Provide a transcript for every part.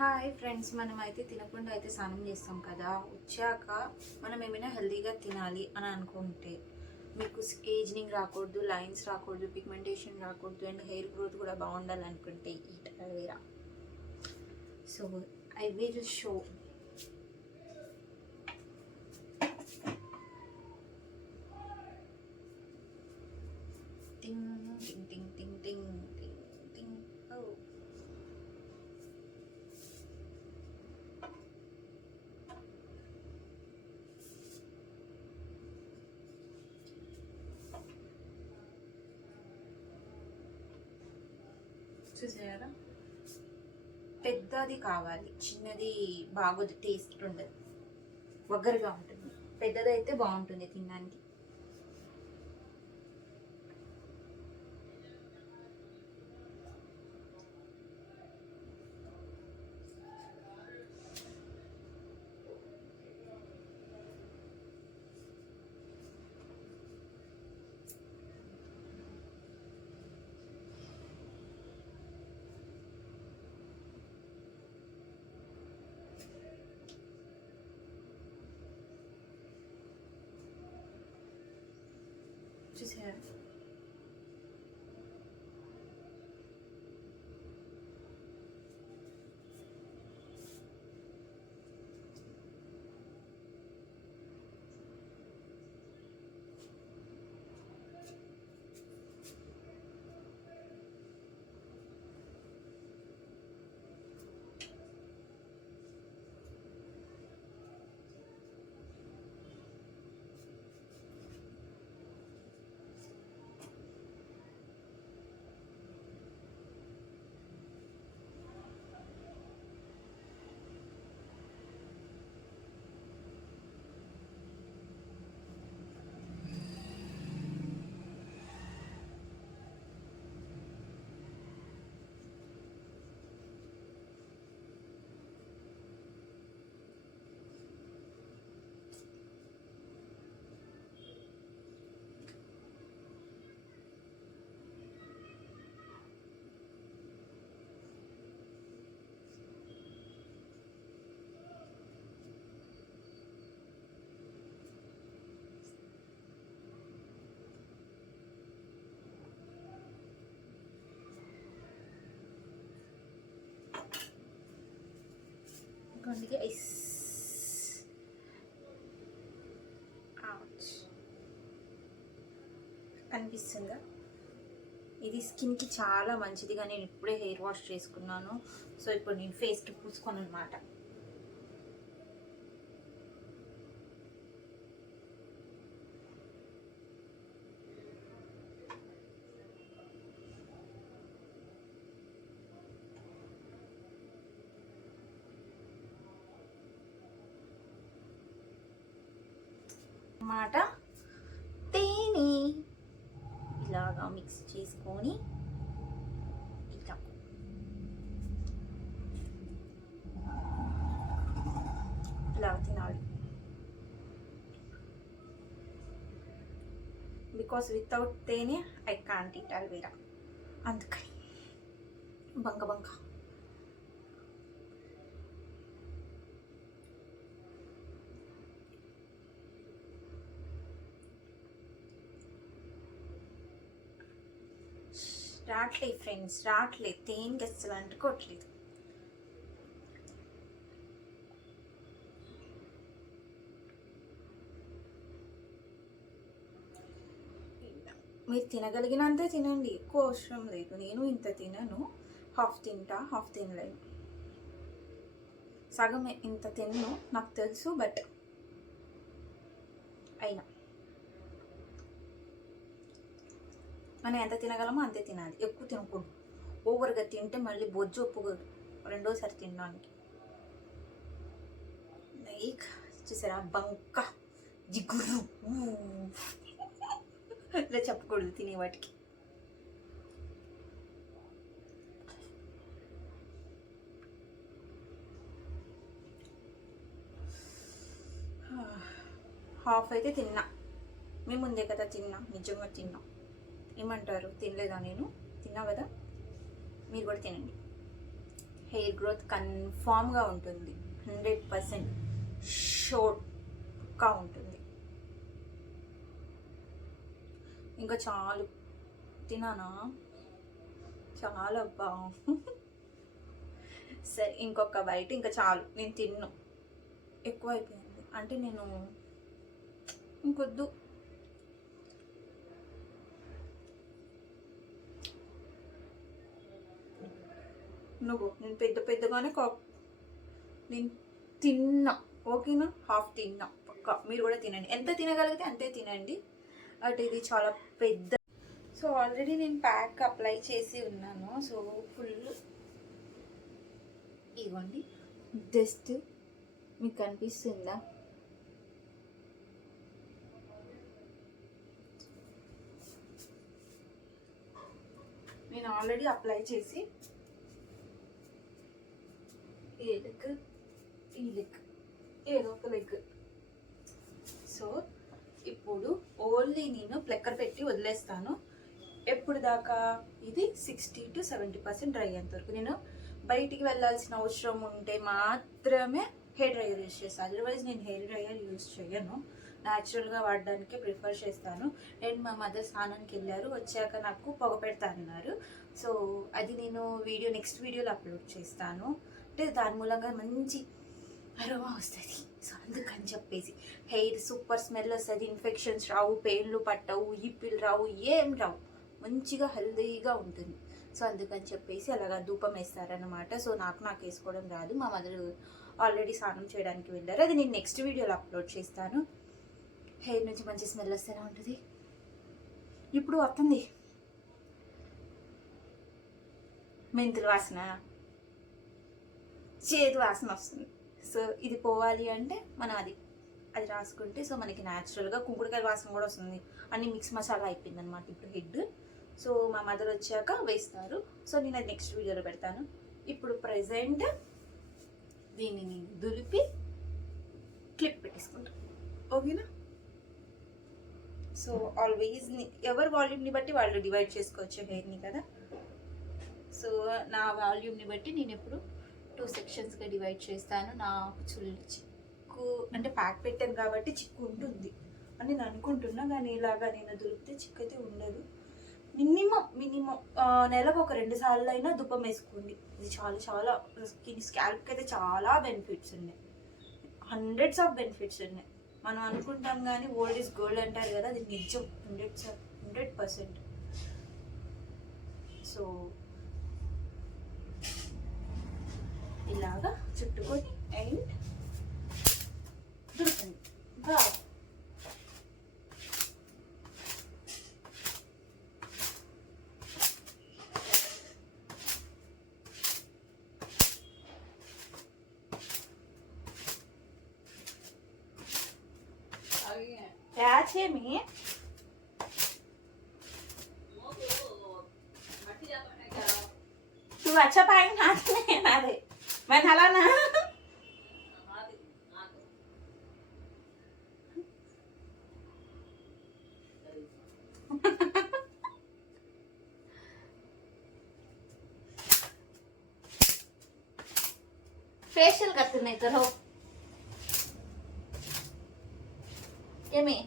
Hi friends, మనం అయితే తినకుండా అయితే స్నానం చేస్తాం కదా. వచ్చాక మనం ఏమైనా హెల్తీగా తినాలి అని అనుకుంటే, మీకు ఏజింగ్ రాకూడదు, లైన్స్ రాకూడదు, పిగ్మెంటేషన్ రాకూడదు అండ్ హెయిర్ గ్రోత్ కూడా బాగుండాలనుకుంటే eat aloe vera. So I will show. Ting ting ting ting ting ting టింగ్. ఓ చూసారా, పెద్దది కావాలి, చిన్నది బాగోదు, టేస్ట్ ఉండదు, వగరుగా ఉంటుంది. పెద్దది అయితే బాగుంటుంది తినడానికి. చూసారా, ఇంకొందికి ఐస్. కనిపిస్తుందా? ఇది స్కిన్కి చాలా మంచిదిగా నేను ఇప్పుడే హెయిర్ వాష్ చేసుకున్నాను. సో ఇప్పుడు నేను ఫేస్కి పూసుకోను అనమాట. తేనె ఇలాగా మిక్స్ చేసుకొని ఇట్లా ఇలా తినాలి. బికాస్ వితౌట్ తేనె ఐ కాంట్ ఈట్ అల్వేరా. అందుకని బంక బంక. రావట్లేదు ఫ్రెండ్స్, రావట్లేదు. తేనెకి అస్సలు అంటుకోవట్లేదు. మీరు తినగలిగినంతే తినండి, ఎక్కువ అవసరం లేదు. నేను ఇంత తినను, హాఫ్ తింటా, హాఫ్ తినలేను. సగం ఇంత తిన్ను, నాకు తెలుసు. బట్ అయినా మనం ఎంత తినగలమో అంతే తినాలి, ఎక్కువ తినకూడదు. ఓవర్గా తింటే మళ్ళీ బొజ్జు ఒప్పుకోదు రెండోసారి తినడానికి. లైక్ చూసారా, బంక జిగురు ఇలా చెప్పకూడదు తినే వాటికి. హాఫ్ అయితే తిన్నా, మీ ముందే కదా తిన్నా, నిజంగా తిన్నా. ఏమంటారు, తినలేదా? నేను తిన్నా కదా, మీరు కూడా తినండి. హెయిర్ గ్రోత్ కన్ఫామ్గా ఉంటుంది, 100% షోర్గా ఉంటుంది. ఇంకా చాలు, తినానా? చాలా సరే ఇంకొక బయట ఇంకా చాలు, నేను తిన్ను, ఎక్కువ అయిపోయింది అంటే నేను ఇంకొద్దు. నేను పెద్దగానే నేను తిన్నా, ఓకేనా? హాఫ్ తిన్నా పక్కా. మీరు కూడా తినండి, ఎంత తినగలిగితే అంతే తినండి. అటు ఇది చాలా పెద్ద. సో ఆల్రెడీ నేను ప్యాక్ అప్లై చేసి ఉన్నాను. సో ఫుల్ ఇవ్వండి, జస్ట్ మీకు కనిపిస్తుందా? నేను ఆల్రెడీ అప్లై చేసి ఈ లెగ్ ఏదో ఒక లెగ్. సో ఇప్పుడు ఓన్లీ నేను ప్లెక్కర్ పెట్టి వదిలేస్తాను. ఎప్పుడు దాకా? ఇది 60 to 70% డ్రై అయ్యేంత వరకు. నేను బయటికి వెళ్ళాల్సిన అవసరం ఉంటే మాత్రమే హెయిర్ డ్రైయర్ యూజ్ చేస్తాను, అదర్వైజ్ నేను హెయిర్ డ్రైయర్ యూజ్ చేయను. న్యాచురల్గా వాడడానికి ప్రిఫర్ చేస్తాను. అండ్ మా మదర్ స్నానానికి వెళ్ళారు, వచ్చాక నాకు పొగ పెడతానన్నారు. సో అది నేను నెక్స్ట్ వీడియోలో అప్లోడ్ చేస్తాను. అంటే దాని మూలంగా మంచి అరోమా వస్తుంది. సో అందుకని చెప్పేసి హెయిర్ సూపర్ స్మెల్ వస్తుంది, ఇన్ఫెక్షన్స్ రావు, పెయిన్లు పట్టవు, ఈపిలు రావు, ఏం రావు, మంచిగా హెల్దీగా ఉంటుంది. సో అందుకని చెప్పేసి అలాగా ధూపం వేస్తారనమాట. సో నాకు వేసుకోవడం రాదు, మా మదర్ ఆల్రెడీ స్నానం చేయడానికి వెళ్ళారు, అది నేను నెక్స్ట్ వీడియోలో అప్లోడ్ చేస్తాను. హెయిర్ నుంచి మంచి స్మెల్ వస్తూనే ఉంటుంది. ఇప్పుడు వస్తుంది మెంతుల వాసన, చేదు వాసన వస్తుంది. సో ఇది పోవాలి అంటే మనం అది రాసుకుంటే సో మనకి న్యాచురల్గా కుంకుడుకాయ వాసన కూడా వస్తుంది. అన్ని మిక్స్ మసాలా అయిపోయింది అనమాట ఇప్పుడు హెడ్. సో మా మదర్ వచ్చాక వేస్తారు. సో నేను అది నెక్స్ట్ వీడియోలో పెడతాను. ఇప్పుడు ప్రజెంట్ దీనిని దులిపి క్లిప్ పెట్టేసుకుంటాం, ఓకేనా? సో ఆల్వేస్ ఎవరి వాల్యూమ్ని బట్టి వాళ్ళు డివైడ్ చేసుకోవచ్చు హెయిర్ని కదా. సో నా వాల్యూమ్ని బట్టి నేను ఎప్పుడు 2 సెక్షన్స్గా డివైడ్ చేస్తాను. నాకు చిక్కు అంటే ప్యాక్ పెట్టాను కాబట్టి చిక్కు ఉంటుంది అని నేను అనుకుంటున్నా, కానీ ఇలాగా నేను దులిపితే చిక్కు అయితే ఉండదు. మినిమం నెలకు ఒక 2 సార్లు అయినా ధూపం వేసుకోండి. ఇది చాలా స్కాల్ప్కి అయితే చాలా బెనిఫిట్స్ ఉన్నాయి, హండ్రెడ్స్ ఆఫ్ బెనిఫిట్స్ ఉన్నాయి. మనం అనుకుంటాం కానీ ఓల్డ్ ఈజ్ గోల్డ్ అంటారు కదా, అది నిజం, 100%. సో ఇలాగా చుట్టుకొని అండ్ దులుపండి. యాచేమి तू अच्छा पाएंगे हाथ में अरे मैं थाला ना फेशियल करते नहीं तो हो ये में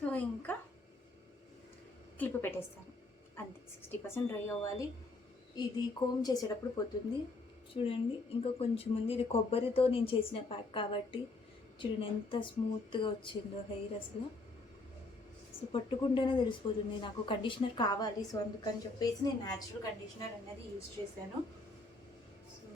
సో ఇంకా క్లిప్ పెట్టేస్తాను అంతే. 60% డ్రై అవ్వాలి. ఇది కోమ్ చేసేటప్పుడు పోతుంది చూడండి. ఇంకా కొంచెం ఉంది, ఇది కొబ్బరితో నేను చేసిన ప్యాక్ కాబట్టి చూడండి ఎంత స్మూత్గా వచ్చిందో హెయిర్. అసలు సో పట్టుకుంటేనే తెలిసిపోతుంది నాకు కండిషనర్ కావాలి. సో అందుకని చెప్పేసి నేను న్యాచురల్ కండిషనర్ అనేది యూస్ చేశాను.